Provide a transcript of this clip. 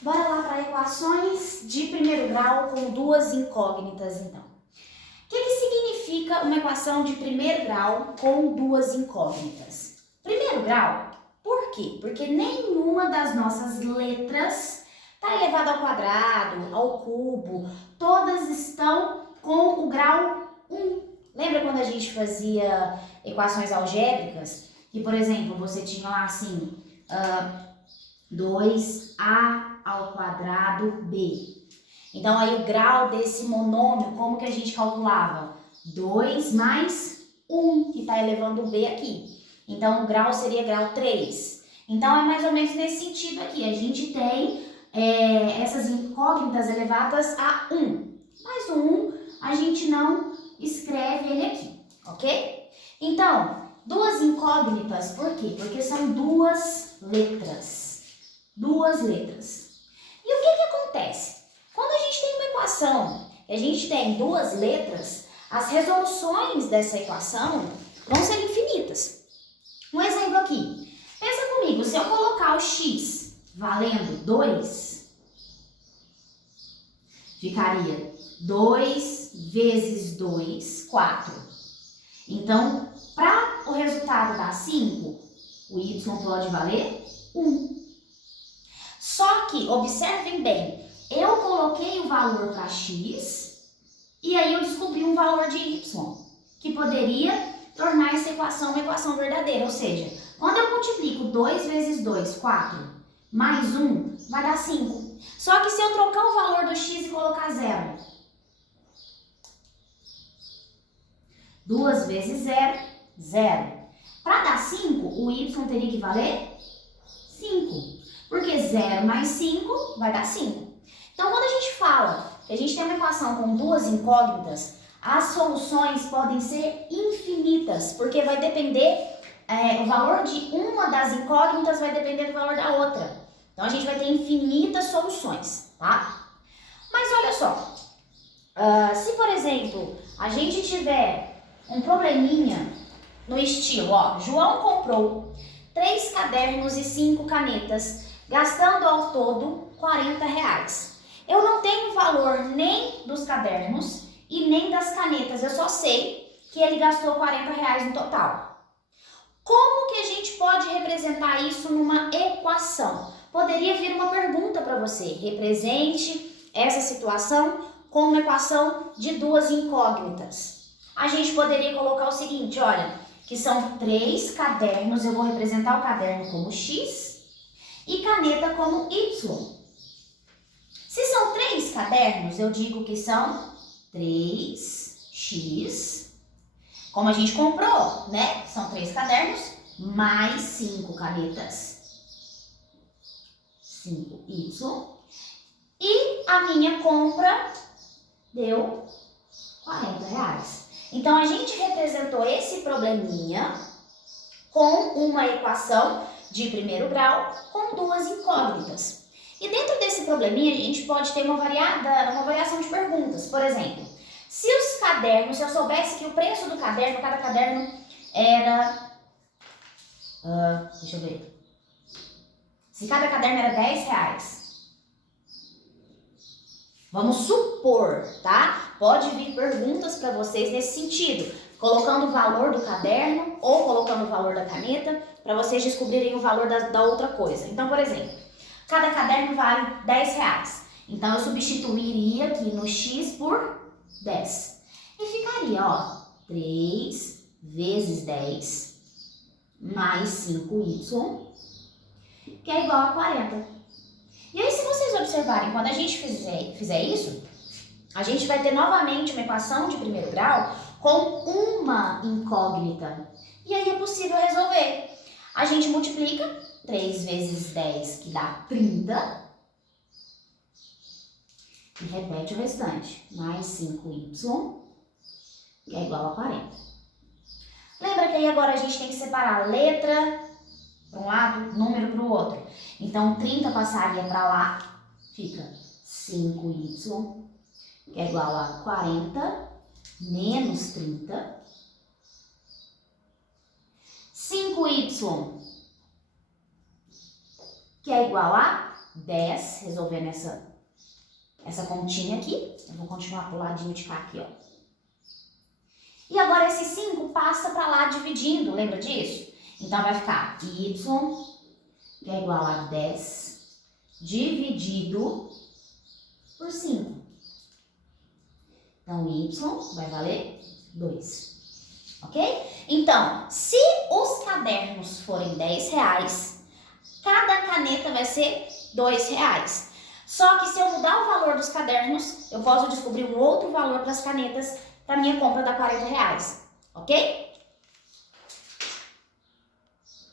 Bora lá para equações de primeiro grau com duas incógnitas, então. O que significa uma equação de primeiro grau com duas incógnitas? Primeiro grau, por quê? Porque nenhuma das nossas letras está elevada ao quadrado, ao cubo, todas estão com o grau 1. Lembra quando a gente fazia equações algébricas? Que, por exemplo, você tinha lá assim, 2a ao quadrado b. Então, aí o grau desse monômio, como que a gente calculava? 2 mais 1, que está elevando o b aqui. Então, o grau seria grau 3. Então, é mais ou menos nesse sentido aqui. A gente tem essas incógnitas elevadas a 1. Mas o 1, a gente não escreve ele aqui, ok? Então, duas incógnitas, por quê? Porque são duas letras. Duas letras. E o que acontece? Quando a gente tem uma equação e a gente tem duas letras, as resoluções dessa equação vão ser infinitas. Um exemplo aqui. Pensa comigo, se eu colocar o x valendo 2, ficaria 2 vezes 2, 4. Então, para o resultado dar 5, o y pode valer 1. Só que, observem bem, eu coloquei o valor para x e aí eu descobri um valor de y, que poderia tornar essa equação uma equação verdadeira. Ou seja, quando eu multiplico 2 vezes 2, 4, mais 1, vai dar 5. Só que se eu trocar o valor do x e colocar 0, 2 vezes 0, 0. Para dar 5, o y teria que valer 5. Porque 0 mais 5 vai dar 5. Então, quando a gente fala que a gente tem uma equação com duas incógnitas, as soluções podem ser infinitas, porque vai depender, o valor de uma das incógnitas vai depender do valor da outra. Então, a gente vai ter infinitas soluções, tá? Mas olha só, se, por exemplo, a gente tiver um probleminha no estilo, ó, João comprou 3 cadernos e 5 canetas, gastando ao todo R$40. Eu não tenho o valor nem dos cadernos e nem das canetas, eu só sei que ele gastou R$40 no total. Como que a gente pode representar isso numa equação? Poderia vir uma pergunta para você. Represente essa situação com uma equação de duas incógnitas. A gente poderia colocar o seguinte, olha, que são 3 cadernos, eu vou representar o caderno como X e caneta como Y. Se são 3 cadernos, eu digo que são 3x, como a gente comprou, né? São 3 cadernos, mais 5 canetas, 5y. E a minha compra deu R$40. Então, a gente representou esse probleminha com uma equação de primeiro grau com duas incógnitas. E dentro desse probleminha, a gente pode ter uma variação de perguntas. Por exemplo, se os cadernos, se eu soubesse que o preço do caderno, cada caderno era... deixa eu ver. Se cada caderno era R$10. Vamos supor, tá? Pode vir perguntas para vocês nesse sentido, colocando o valor do caderno ou colocando o valor da caneta, para vocês descobrirem o valor da outra coisa. Então, por exemplo, cada caderno vale R$10. Então, eu substituiria aqui no x por 10. E ficaria, ó, 3 vezes 10 mais 5y, que é igual a 40. E aí, se vocês observarem, quando a gente fizer isso, a gente vai ter novamente uma equação de primeiro grau com uma incógnita. E aí é possível resolver. A gente multiplica 3 vezes 10, que dá 30. E repete o restante. Mais 5y, que é igual a 40. Lembra que aí agora a gente tem que separar letra para um lado, número para o outro. Então, 30 passaria para lá, fica 5y, que é igual a 40, menos 30. 5y, que é igual a 10, resolvendo essa continha aqui. Eu vou continuar pro ladinho de cá aqui, ó. E agora esse 5 passa para lá dividindo, lembra disso? Então vai ficar y, que é igual a 10, dividido por 5. Então, y vai valer 2, ok? Então, se os cadernos forem R$10, cada caneta vai ser R$2. Só que se eu mudar o valor dos cadernos, eu posso descobrir um outro valor para as canetas para minha compra dar R$40, ok?